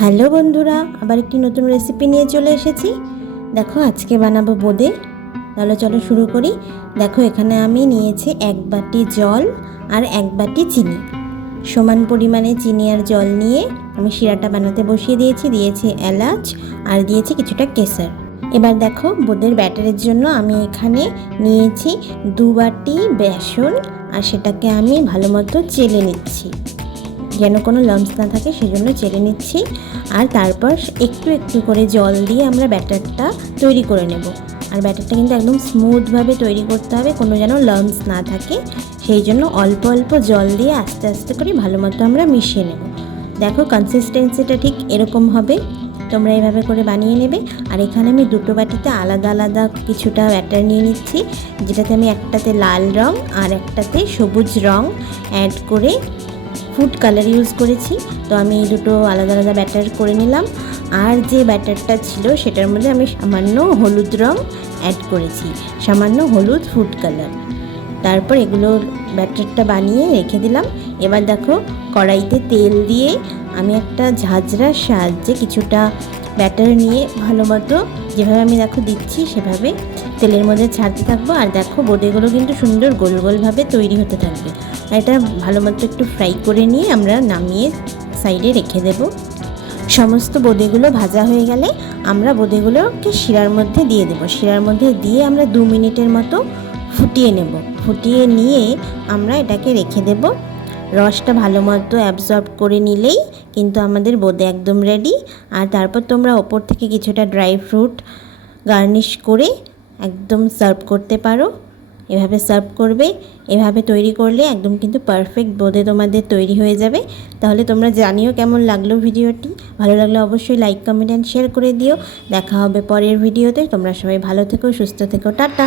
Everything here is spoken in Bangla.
হ্যালো বন্ধুরা, আবার একটি নতুন রেসিপি নিয়ে চলে এসেছি। দেখো আজকে বানাবো বোঁদে। তাহলে চলো শুরু করি। দেখো এখানে আমি নিয়েছি 1 বাটি জল আর 1 বাটি চিনি। সমান পরিমাণে চিনি আর জল নিয়ে আমি শিরাটা বানাতে বসিয়ে দিয়েছি এলাচ আর দিয়েছি কিছুটা কেশর। এবার দেখো বোঁদের ব্যাটারের জন্য আমি এখানে নিয়েছি 2 বাটি বেসন আর সেটাকে আমি ভালো মতো চেলে নিচ্ছি, যেন কোনো লাম্পস না থাকে সেজন্য চেলে নিচ্ছি। আর তারপর একটু একটু করে জল দিয়ে আমরা ব্যাটারটা তৈরি করে নেব। আর ব্যাটারটা কিন্তু একদম স্মুথভাবে তৈরি করতে হবে, কোনো যেন লাম্পস না থাকে, সেই জন্য অল্প অল্প জল দিয়ে আস্তে আস্তে করে ভালো মতো আমরা মিশিয়ে নেব। দেখো কনসিস্টেন্সিটা ঠিক এরকম হবে, তোমরা এভাবে করে বানিয়ে নেবে। আর এখানে আমি 2টো বাটিতে আলাদা আলাদা কিছুটা ব্যাটার নিয়ে নিচ্ছি, যেটাতে আমি একটাতে লাল রং আর একটাতে সবুজ রং অ্যাড করে ফুড কালার ইউজ করেছি। তো আমি এই দুটো আলাদা আলাদা ব্যাটার করে নিলাম। আর যে ব্যাটারটা ছিল সেটার মধ্যে আমি সামান্য হলুদ রং অ্যাড করেছি, সামান্য হলুদ ফুড কালার। তারপর এগুলোর ব্যাটারটা বানিয়ে রেখে দিলাম। এবার দেখো কড়াইতে তেল দিয়ে আমি একটা ঝাঁঝরার সাহায্যে কিছুটা ব্যাটার নিয়ে ভালো মতো যেভাবে আমি দেখো দিচ্ছি সেভাবে তেলের মধ্যে ছাড়তে থাকবো। আর দেখো বোঁদেগুলো কিন্তু সুন্দর গোল গোলভাবে তৈরি হতে থাকবে। আর এটা ভালো মতো একটু ফ্রাই করে নিয়ে আমরা নামিয়ে সাইডে রেখে দেব। সমস্ত বোঁদেগুলো ভাজা হয়ে গেলে আমরা বোঁদেগুলোকে শিরার মধ্যে দিয়ে দেবো। শিরার মধ্যে দিয়ে আমরা 2 মিনিটের মতো ফুটিয়ে নেব। ফুটিয়ে নিয়ে আমরা এটাকে রেখে দেব। রসটা ভালো মতো অ্যাবজর্ব করে নিলেই কিন্তু আমাদের বোঁদে একদম রেডি। আর তারপর তোমরা ওপর থেকে কিছুটা ড্রাই ফ্রুট গার্নিশ করে একদম সার্ভ করতে পারো। এভাবে সার্ভ করবে। এভাবে তৈরি করলে একদম কিন্তু পারফেক্ট বোঁদে তোমাদের তৈরি হয়ে যাবে। তাহলে তোমরা জানিও কেমন লাগলো ভিডিওটি। ভালো লাগলে অবশ্যই লাইক, কমেন্ট অ্যান্ড শেয়ার করে দিও। দেখা হবে পরের ভিডিওতে। তোমরা সবাই ভালো থেকো, সুস্থ থেকো, টাটা।